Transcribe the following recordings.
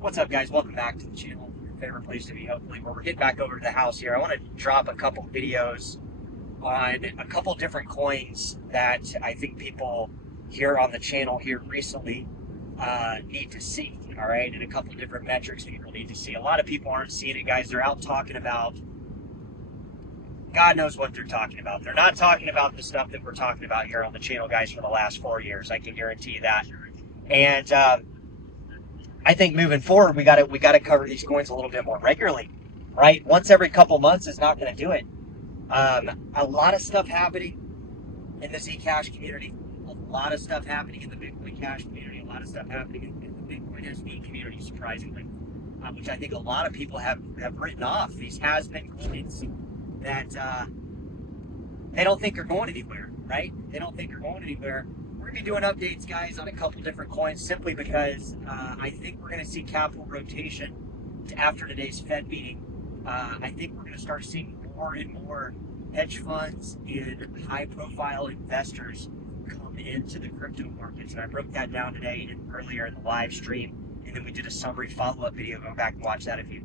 What's up, guys? Welcome back to the channel. Your favorite place to be, hopefully, where we're getting back over to the house here. I want to drop a couple videos on a couple different coins that I think people here on the channel here recently need to see, all right? And a couple different metrics people need to see. A lot of people aren't seeing it, guys. They're out talking about God knows what they're talking about. They're not talking about the stuff that we're talking about here on the channel, guys, for the last 4 years. I can guarantee you that. And I think moving forward, we got to cover these coins a little bit more regularly, right? Once every couple months is not going to do it. A lot of stuff happening in the Zcash community, a lot of stuff happening in the Bitcoin Cash community, a lot of stuff happening in the Bitcoin SV community, surprisingly, which I think a lot of people have written off. These has-been coins that they don't think are going anywhere, right? They don't think are going anywhere. We're going to be doing updates, guys, on a couple different coins simply because I think we're going to see capital rotation after today's Fed meeting. I think we're going to start seeing more and more hedge funds and high-profile investors come into the crypto markets. And I broke that down today and earlier in the live stream, and then we did a summary follow-up video. Go back and watch that if you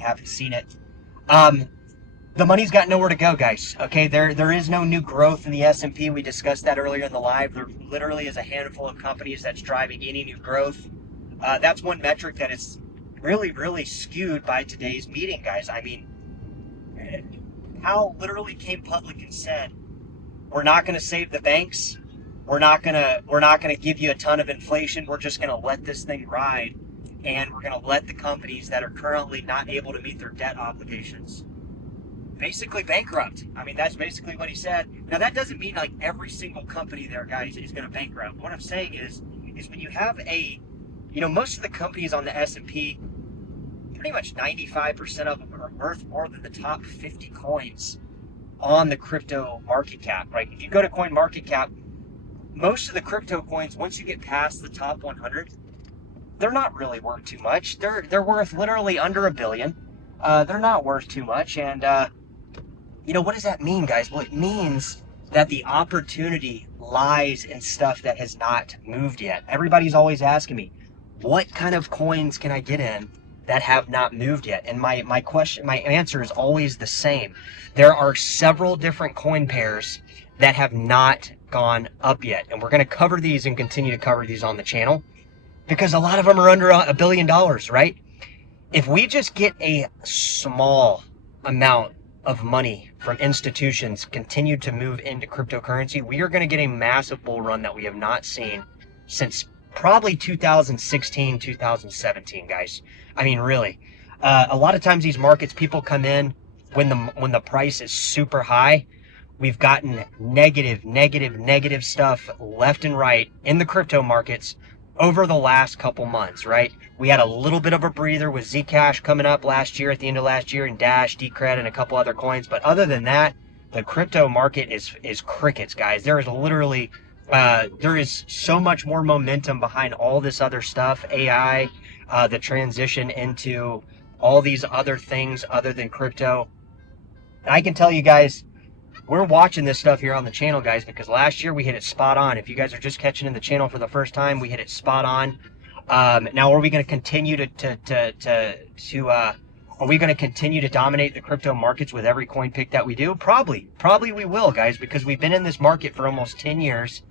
haven't seen it. The money's got nowhere to go, guys. Okay, there is no new growth in the S&P. We discussed that earlier in the live. There literally is a handful of companies that's driving any new growth. That's one metric that is really, really skewed by today's meeting, guys. I mean, Powell literally came public and said, "We're not going to save the banks. We're not gonna give you a ton of inflation. We're just going to let this thing ride, and we're going to let the companies that are currently not able to meet their debt obligations basically bankrupt." I mean, that's basically what he said. Now, that doesn't mean like every single company there, guys, is going to bankrupt. What I'm saying is when you have most of the companies on the S&P, pretty much 95% of them are worth more than the top 50 coins on the crypto market cap, right? If you go to Coin Market Cap, most of the crypto coins, once you get past the top 100, they're not really worth too much. They're worth literally under $1 billion. They're not worth too much, and what does that mean, guys? Well, it means that the opportunity lies in stuff that has not moved yet. Everybody's always asking me, what kind of coins can I get in that have not moved yet? And my answer is always the same. There are several different coin pairs that have not gone up yet. And we're going to cover these and continue to cover these on the channel because a lot of them are under $1 billion, right? If we just get a small amount of money from institutions continue to move into cryptocurrency, we are going to get a massive bull run that we have not seen since probably 2016, 2017, guys. I mean, really. A lot of times these markets, people come in when the price is super high. We've gotten negative stuff left and right in the crypto markets over the last couple months, right? We had a little bit of a breather with Zcash coming up last year, at the end of last year, and Dash, Decred, and a couple other coins. But other than that, the crypto market is crickets, guys. There is literally, there is so much more momentum behind all this other stuff, AI, the transition into all these other things other than crypto. I can tell you guys, we're watching this stuff here on the channel, guys, because last year we hit it spot on. If you guys are just catching in the channel for the first time, we hit it spot on. Now, are we going to continue are we going to continue to dominate the crypto markets with every coin pick that we do? Probably we will, guys, because we've been in this market for almost 10 years,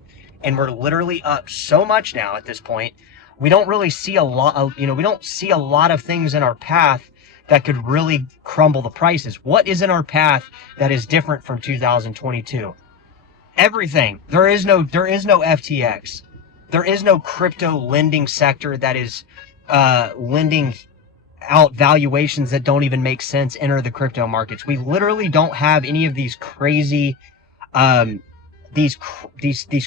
and we're literally up so much now at this point. We don't really see a lot of, we don't see a lot of things in our path that could really crumble the prices. What is in our path that is different from 2022? Everything. There is no FTX. There is no crypto lending sector that is lending out valuations that don't even make sense enter the crypto markets. We literally don't have any of these crazy these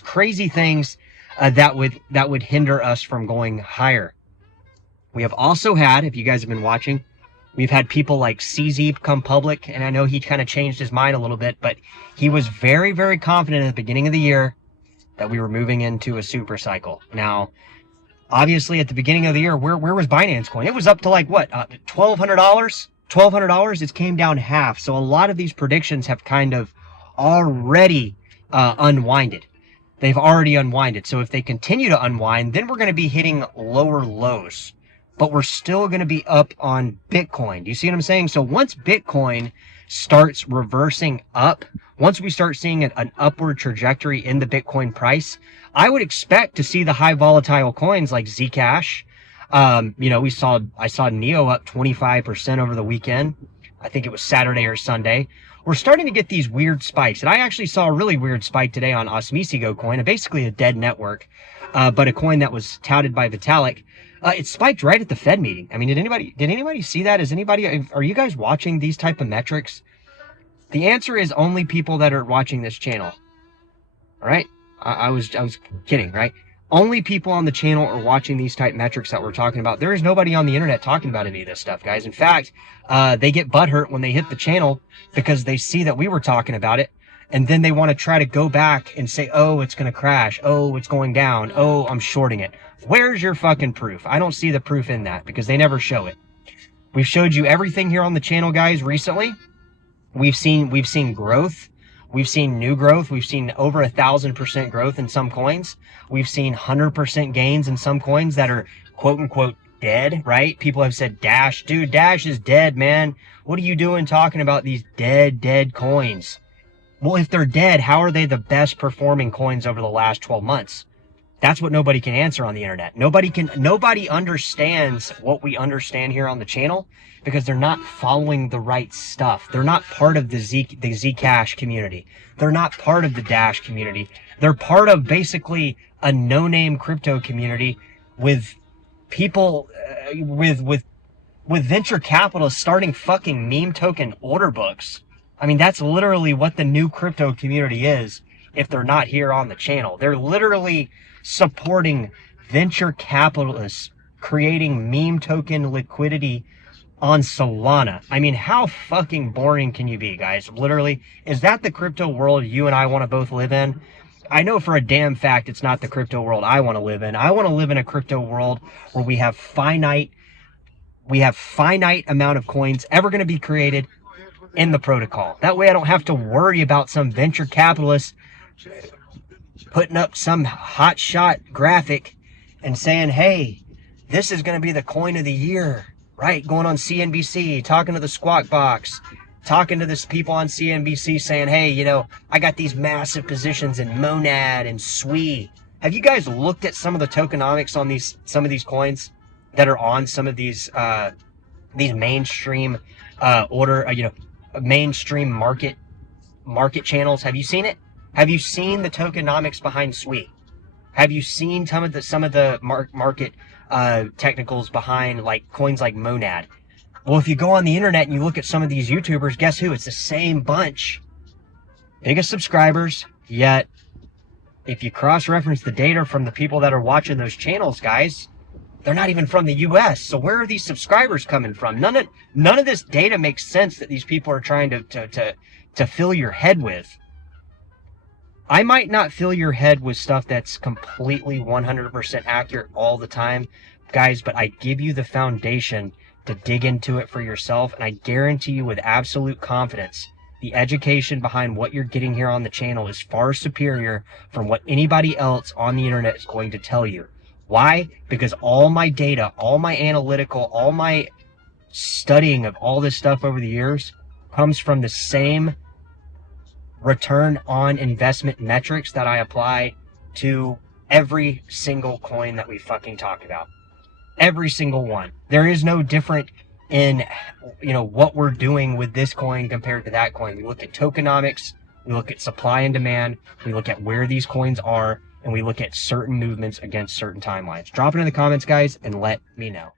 crazy things that would hinder us from going higher. We have also had, if you guys have been watching, we've had people like CZ come public, and I know he kind of changed his mind a little bit, but he was very, very confident at the beginning of the year that we were moving into a super cycle. Now, obviously, at the beginning of the year, where was Binance Coin? It was up to like, what, $1,200? $1,200? It came down half. So a lot of these predictions have kind of already unwinded. They've already unwinded. So if they continue to unwind, then we're going to be hitting lower lows. but we're still going to be up on Bitcoin. Do you see what I'm saying? So once Bitcoin starts reversing up, once we start seeing an upward trajectory in the Bitcoin price, I would expect to see the high volatile coins like Zcash. You know, I saw Neo up 25% over the weekend. I think it was Saturday or Sunday. We're starting to get these weird spikes. And I actually saw a really weird spike today on Osmisigo coin, basically a dead network, but a coin that was touted by Vitalik. It spiked right at the Fed meeting. I mean, did anybody see that? Are you guys watching these type of metrics? The answer is only people that are watching this channel. All right. I was kidding, right? Only people on the channel are watching these type metrics that we're talking about. There is nobody on the internet talking about any of this stuff, guys. In fact, they get butthurt when they hit the channel because they see that we were talking about it. And then they want to try to go back and say, oh, it's going to crash. Oh, it's going down. Oh, I'm shorting it. Where's your fucking proof? I don't see the proof in that because they never show it. We've showed you everything here on the channel, guys, recently. We've seen growth. We've seen new growth. We've seen over 1,000% growth in some coins. We've seen 100% gains in some coins that are quote unquote dead, right? People have said Dash, dude, Dash is dead, man. What are you doing talking about these dead coins? Well, if they're dead, how are they the best performing coins over the last 12 months? That's what nobody can answer on the internet. Nobody understands what we understand here on the channel because they're not following the right stuff. They're not part of the Zcash community. They're not part of the Dash community. They're part of basically a no-name crypto community with people, with venture capitalists starting fucking meme token order books. I mean, that's literally what the new crypto community is if they're not here on the channel. They're literally supporting venture capitalists creating meme token liquidity on Solana. I mean, how fucking boring can you be, guys? Literally, is that the crypto world you and I want to both live in? I know for a damn fact it's not the crypto world I want to live in. I want to live in a crypto world where we have finite amount of coins ever going to be created in the protocol. That way I don't have to worry about some venture capitalist putting up some hotshot graphic and saying, hey, this is going to be the coin of the year, right? Going on CNBC, talking to the Squawk Box, talking to this people on CNBC saying, hey, you know, I got these massive positions in Monad and SWE. Have you guys looked at some of the tokenomics on some of these coins that are on some of these mainstream mainstream market channels? Have you seen it? Have you seen the tokenomics behind SWE? Have you seen some of the market technicals behind like coins like Monad? Well, if you go on the internet and you look at some of these YouTubers, guess who? It's the same bunch. Biggest subscribers, yet if you cross-reference the data from the people that are watching those channels, guys, they're not even from the US. So where are these subscribers coming from? None of this data makes sense that these people are trying to fill your head with. I might not fill your head with stuff that's completely 100% accurate all the time, guys, but I give you the foundation to dig into it for yourself, and I guarantee you with absolute confidence, the education behind what you're getting here on the channel is far superior from what anybody else on the internet is going to tell you. Why? Because all my data, all my analytical, all my studying of all this stuff over the years comes from the same return on investment metrics that I apply to every single coin that we fucking talk about. Every single one. There is no different in, you know, what we're doing with this coin compared to that coin. We look at tokenomics, we look at supply and demand, we look at where these coins are, and we look at certain movements against certain timelines. Drop it in the comments, guys, and let me know.